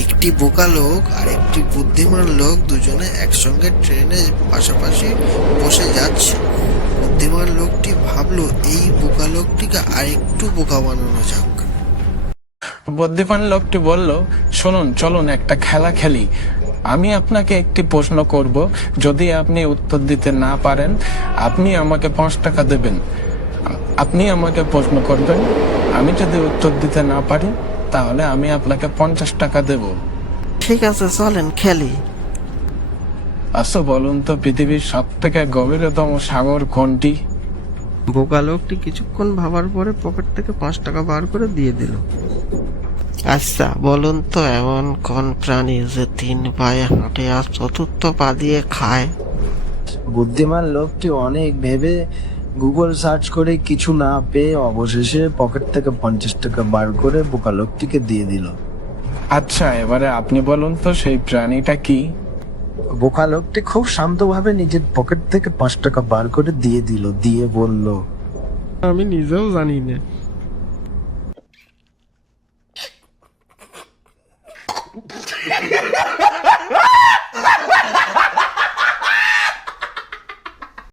একটি বোকা লোক আর একটি বুদ্ধিমান লোক দুজনে একসঙ্গে ট্রেনে পাশাপাশি বসে যাচ্ছে। বুদ্ধিমান লোকটি ভাবলো এই বোকা লোকটিকে আরেকটু বোকা বানানো যাক। বুদ্ধিমান লোকটি বলল, শুনুন, চলুন একটা খেলা খেলি। আমি আপনাকে একটি প্রশ্ন করব, যদি আপনি উত্তর দিতে না পারেন আপনি আমাকে 5 টাকা দেবেন। আপনি আমাকে প্রশ্ন করবেন, আমি যদি উত্তর দিতে না পারি তাহলে আমি আপনাকে 50 টাকা দেব। ঠিক আছে, চলেন খেলি। আচ্ছা বলুন তো, পৃথিবীর সব থেকে গভীরতম সাগর কোনটি? বোকা লোকটি কিছুক্ষণ ভাবার পরে পকেট থেকে 5 টাকা বার করে দিয়ে দিল। আচ্ছা বলুন তো, এমন কোন প্রাণী যে 3 পায়ে হাঁটে আর চতুর্থ পা দিয়ে খায়? বুদ্ধিমান লোকটি অনেক ভেবে গুগল সার্চ করে কিছু না পেয়ে অবশেষে পকেট থেকে 50 টাকা বার করে বোকা লোকটিকে দিয়ে দিল। আচ্ছা এবারে আপনি বলুন তো সেই প্রাণীটা কি? বোকা লোকটি খুব শান্তভাবে নিজের পকেট থেকে 5 টাকা বার করে দিয়ে দিল, দিয়ে বলল, আমি নিজেও জানি না।